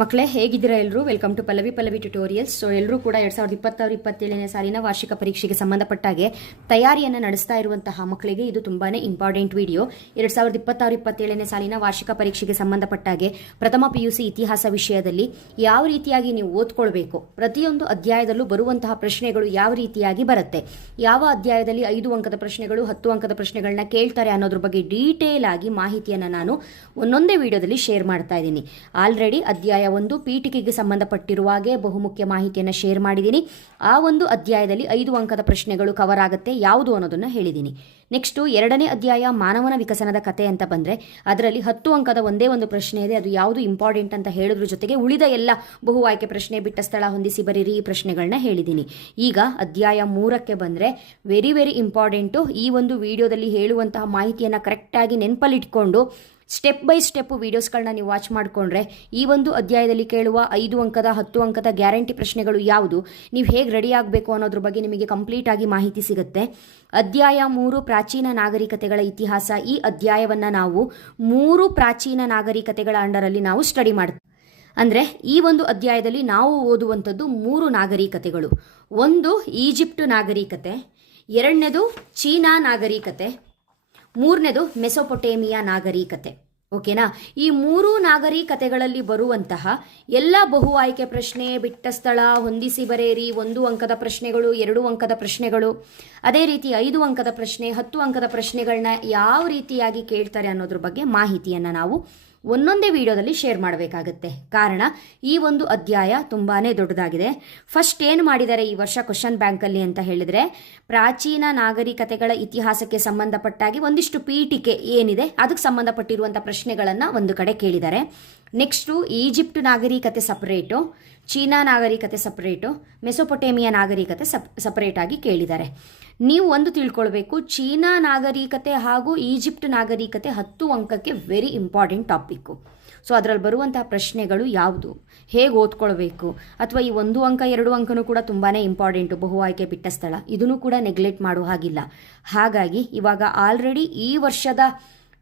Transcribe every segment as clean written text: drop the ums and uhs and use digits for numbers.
ಮಕ್ಕಳೇ ಹೇಗಿದ್ದೀರಾ ಎಲ್ಲರೂ? Welcome to Pallavi tutorials. So ಎಲ್ಲರೂ ಕೂಡ 2026-27ನೇ ಸಾಲಿನ ವಾರ್ಷಿಕ ಪರೀಕ್ಷೆಗೆ ಸಂಬಂಧಪಟ್ಟಾಗೆ ತಯಾರಿಯನ್ನು ನಡೆಸ್ತಾ ಇರುವಂತಹ ಮಕ್ಕಳಿಗೆ ಇದು ತುಂಬಾನೇ ಇಂಪಾರ್ಟೆಂಟ್ ವಿಡಿಯೋ. 2026-27ನೇ ಸಾಲಿನ ವಾರ್ಷಿಕ ಪರೀಕ್ಷೆಗೆ ಸಂಬಂಧಪಟ್ಟಾಗೆ ಪ್ರಥಮ PUC ಇತಿಹಾಸ ವಿಷಯದಲ್ಲಿ ಯಾವ ರೀತಿಯಾಗಿ ನೀವು ಓದ್ಕೊಳ್ಬೇಕು, ಪ್ರತಿಯೊಂದು ಅಧ್ಯಾಯದಲ್ಲೂ ಬರುವಂತಹ ಪ್ರಶ್ನೆಗಳು ಯಾವ ರೀತಿಯಾಗಿ ಬರುತ್ತೆ, ಯಾವ ಅಧ್ಯಾಯದಲ್ಲಿ 5 ಅಂಕದ ಪ್ರಶ್ನೆಗಳು 10 ಅಂಕದ ಪ್ರಶ್ನೆಗಳನ್ನ ಕೇಳ್ತಾರೆ ಅನ್ನೋದ್ರ ಬಗ್ಗೆ ಡೀಟೇಲ್ ಆಗಿ ಮಾಹಿತಿಯನ್ನು ನಾನು ಒಂದೊಂದೇ ವಿಡಿಯೋದಲ್ಲಿ ಶೇರ್ ಮಾಡ್ತಾ ಇದ್ದೀನಿ. ಆಲ್ರೆಡಿ ಅಧ್ಯಾಯ 1 ಪೀಠಿಕೆಗೆ ಸಂಬಂಧಪಟ್ಟಿರುವ ಹಾಗೆ ಬಹುಮುಖ್ಯ ಮಾಹಿತಿಯನ್ನು ಶೇರ್ ಮಾಡಿದ್ದೀನಿ. ಆ ಒಂದು ಅಧ್ಯಾಯದಲ್ಲಿ 5 ಅಂಕದ ಪ್ರಶ್ನೆಗಳು ಕವರ್ ಆಗುತ್ತೆ ಯಾವುದು ಅನ್ನೋದನ್ನ ಹೇಳಿದ್ದೀನಿ. ನೆಕ್ಸ್ಟ್ 2ನೇ ಅಧ್ಯಾಯ ಮಾನವನ ವಿಕಸನದ ಕತೆ ಅಂತ ಬಂದ್ರೆ ಅದರಲ್ಲಿ 10 ಅಂಕದ ಒಂದೇ ಒಂದು ಪ್ರಶ್ನೆ ಇದೆ, ಅದು ಯಾವುದು ಇಂಪಾರ್ಟೆಂಟ್ ಅಂತ ಹೇಳೋದ್ರ ಜೊತೆಗೆ ಉಳಿದ ಎಲ್ಲ ಬಹು ಆಯ್ಕೆ ಪ್ರಶ್ನೆ, ಬಿಟ್ಟ ಸ್ಥಳ, ಹೊಂದಿಸಿ ಬರೀರಿ ಈ ಪ್ರಶ್ನೆಗಳನ್ನ ಹೇಳಿದ್ದೀನಿ. ಈಗ ಅಧ್ಯಾಯ 3ಕ್ಕೆ ಬಂದ್ರೆ ವೆರಿ ಇಂಪಾರ್ಟೆಂಟು. ಈ ಒಂದು ವಿಡಿಯೋದಲ್ಲಿ ಹೇಳುವಂತಹ ಮಾಹಿತಿಯನ್ನು ಕರೆಕ್ಟಾಗಿ ನೆನಪಲ್ಲಿಟ್ಕೊಂಡು ಸ್ಟೆಪ್ ಬೈ ಸ್ಟೆಪ್ ವಿಡಿಯೋಸ್ಗಳನ್ನ ನೀವು ವಾಚ್ ಮಾಡಿಕೊಂಡ್ರೆ ಈ ಒಂದು ಅಧ್ಯಾಯದಲ್ಲಿ ಕೇಳುವ 5 ಅಂಕದ 10 ಅಂಕದ ಗ್ಯಾರಂಟಿ ಪ್ರಶ್ನೆಗಳು ಯಾವುದು, ನೀವು ಹೇಗೆ ರೆಡಿ ಆಗಬೇಕು ಅನ್ನೋದ್ರ ಬಗ್ಗೆ ನಿಮಗೆ ಕಂಪ್ಲೀಟ್ ಆಗಿ ಮಾಹಿತಿ ಸಿಗುತ್ತೆ. ಅಧ್ಯಾಯ 3 ಪ್ರಾಚೀನ ನಾಗರಿಕತೆಗಳ ಇತಿಹಾಸ. ಈ ಅಧ್ಯಾಯವನ್ನು ನಾವು 3 ಪ್ರಾಚೀನ ನಾಗರಿಕತೆಗಳ ಅಂಡರಲ್ಲಿ ನಾವು ಸ್ಟಡಿ ಮಾಡ್ತೀವಿ. ಅಂದರೆ ಈ ಒಂದು ಅಧ್ಯಾಯದಲ್ಲಿ ನಾವು ಓದುವಂಥದ್ದು 3 ನಾಗರಿಕತೆಗಳು. ಒಂದು ಈಜಿಪ್ಟ್ ನಾಗರಿಕತೆ, 2ನೇದು ಚೀನಾ ನಾಗರಿಕತೆ, 3ನೇದು ಮೆಸೊಪೊಟೇಮಿಯಾ ನಾಗರಿಕತೆ. ಓಕೆನಾ? ಈ 3 ನಾಗರಿಕತೆಗಳಲ್ಲಿ ಬರುವಂತಹ ಎಲ್ಲ ಬಹು ಆಯ್ಕೆ ಪ್ರಶ್ನೆ, ಬಿಟ್ಟ ಸ್ಥಳ, ಹೊಂದಿಸಿ ಬರೇರಿ, 1 ಅಂಕದ ಪ್ರಶ್ನೆಗಳು, 2 ಅಂಕದ ಪ್ರಶ್ನೆಗಳು, ಅದೇ ರೀತಿ 5 ಅಂಕದ ಪ್ರಶ್ನೆ, 10 ಅಂಕದ ಪ್ರಶ್ನೆಗಳನ್ನ ಯಾವ ರೀತಿಯಾಗಿ ಕೇಳ್ತಾರೆ ಅನ್ನೋದ್ರ ಬಗ್ಗೆ ಮಾಹಿತಿಯನ್ನು ನಾವು ಒಂದೊಂದೇ ವಿಡಿಯೋದಲ್ಲಿ ಶೇರ್ ಮಾಡಬೇಕಾಗುತ್ತೆ. ಕಾರಣ ಈ ಒಂದು ಅಧ್ಯಾಯ ತುಂಬಾನೇ ದೊಡ್ಡದಾಗಿದೆ. ಫಸ್ಟ್ ಏನು ಮಾಡಿದ್ದಾರೆ ಈ ವರ್ಷ ಕ್ವಶನ್ ಬ್ಯಾಂಕಲ್ಲಿ ಅಂತ ಹೇಳಿದ್ರೆ, ಪ್ರಾಚೀನ ನಾಗರಿಕತೆಗಳ ಇತಿಹಾಸಕ್ಕೆ ಸಂಬಂಧಪಟ್ಟಾಗಿ ಒಂದಿಷ್ಟು ಪೀಠಿಕೆ ಏನಿದೆ ಅದಕ್ಕೆ ಸಂಬಂಧಪಟ್ಟಿರುವಂಥ ಪ್ರಶ್ನೆಗಳನ್ನು ಒಂದು ಕಡೆ ಕೇಳಿದ್ದಾರೆ. ನೆಕ್ಸ್ಟು ಈಜಿಪ್ಟ್ ನಾಗರಿಕತೆ ಸಪರೇಟು, ಚೀನಾ ನಾಗರಿಕತೆ ಸಪರೇಟು, ಮೆಸೊಪೊಟೇಮಿಯಾ ನಾಗರಿಕತೆ ಸಪರೇಟ್ ಆಗಿ ಕೇಳಿದ್ದಾರೆ. ನೀವು ಒಂದು ತಿಳ್ಕೊಳ್ಬೇಕು, ಚೀನಾ ನಾಗರಿಕತೆ ಹಾಗೂ ಈಜಿಪ್ಟ್ ನಾಗರಿಕತೆ 10 ಅಂಕಕ್ಕೆ ವೆರಿ ಇಂಪಾರ್ಟೆಂಟ್ ಟಾಪಿಕ್ಕು. ಸೊ ಅದರಲ್ಲಿ ಬರುವಂತಹ ಪ್ರಶ್ನೆಗಳು ಯಾವುದು, ಹೇಗೆ ಓದ್ಕೊಳ್ಬೇಕು, ಅಥವಾ ಈ 1 ಅಂಕ 2 ಅಂಕನೂ ಕೂಡ ತುಂಬಾ ಇಂಪಾರ್ಟೆಂಟು. ಬಹು ಆಯ್ಕೆ ಬಿಟ್ಟ ಸ್ಥಳ ಇದನ್ನು ಕೂಡ ನೆಗ್ಲೆಕ್ಟ್ ಮಾಡೋ ಹಾಗಿಲ್ಲ. ಹಾಗಾಗಿ ಇವಾಗ ಆಲ್ರೆಡಿ ಈ ವರ್ಷದ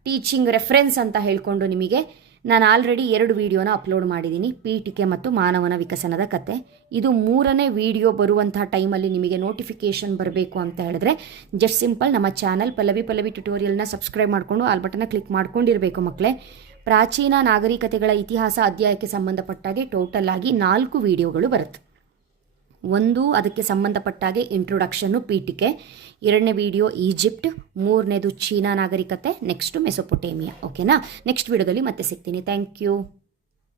ಟೀಚಿಂಗ್ ರೆಫರೆನ್ಸ್ ಅಂತ ಹೇಳ್ಕೊಂಡು ನಿಮಗೆ ನಾನು ಆಲ್ರೆಡಿ 2 ವಿಡಿಯೋನ ಅಪ್ಲೋಡ್ ಮಾಡಿದ್ದೀನಿ, ಪೀಠಿಕೆ ಮತ್ತು ಮಾನವನ ವಿಕಸನದ ಕತೆ. ಇದು 3ನೇ ವಿಡಿಯೋ ಬರುವಂತಹ ಟೈಮಲ್ಲಿ ನಿಮಗೆ ನೋಟಿಫಿಕೇಶನ್ ಬರಬೇಕು ಅಂತ ಹೇಳಿದ್ರೆ ಜಸ್ಟ್ ಸಿಂಪಲ್ ನಮ್ಮ ಚಾನಲ್ ಪಲ್ಲವಿ ಟ್ಯುಟೋರಿಯಲ್ನ ಸಬ್ಸ್ಕ್ರೈಬ್ ಮಾಡಿಕೊಂಡು ಆಲ್ ಬಟನ್ನ ಕ್ಲಿಕ್ ಮಾಡ್ಕೊಂಡಿರಬೇಕು ಮಕ್ಕಳೇ. ಪ್ರಾಚೀನ ನಾಗರಿಕತೆಗಳ ಇತಿಹಾಸ ಅಧ್ಯಾಯಕ್ಕೆ ಸಂಬಂಧಪಟ್ಟಾಗೆ ಟೋಟಲ್ ಆಗಿ 4 ವಿಡಿಯೋಗಳು ಬರುತ್ತೆ. ಒಂದು ಅದಕ್ಕೆ ಸಂಬಂಧಪಟ್ಟಾಗೆ ಇಂಟ್ರೊಡಕ್ಷನ್ನು ಪೀಠಿಕೆ, 2ನೇ ವಿಡಿಯೋ ಈಜಿಪ್ಟ್, 3ನೇದು ಚೀನಾ ನಾಗರಿಕತೆ, ನೆಕ್ಸ್ಟ್ ಮೆಸೊಪೊಟೇಮಿಯಾ. ಓಕೆನಾ? ನೆಕ್ಸ್ಟ್ ವಿಡಿಯೋದಲ್ಲಿ ಮತ್ತೆ ಸಿಗ್ತೀನಿ. Thank you.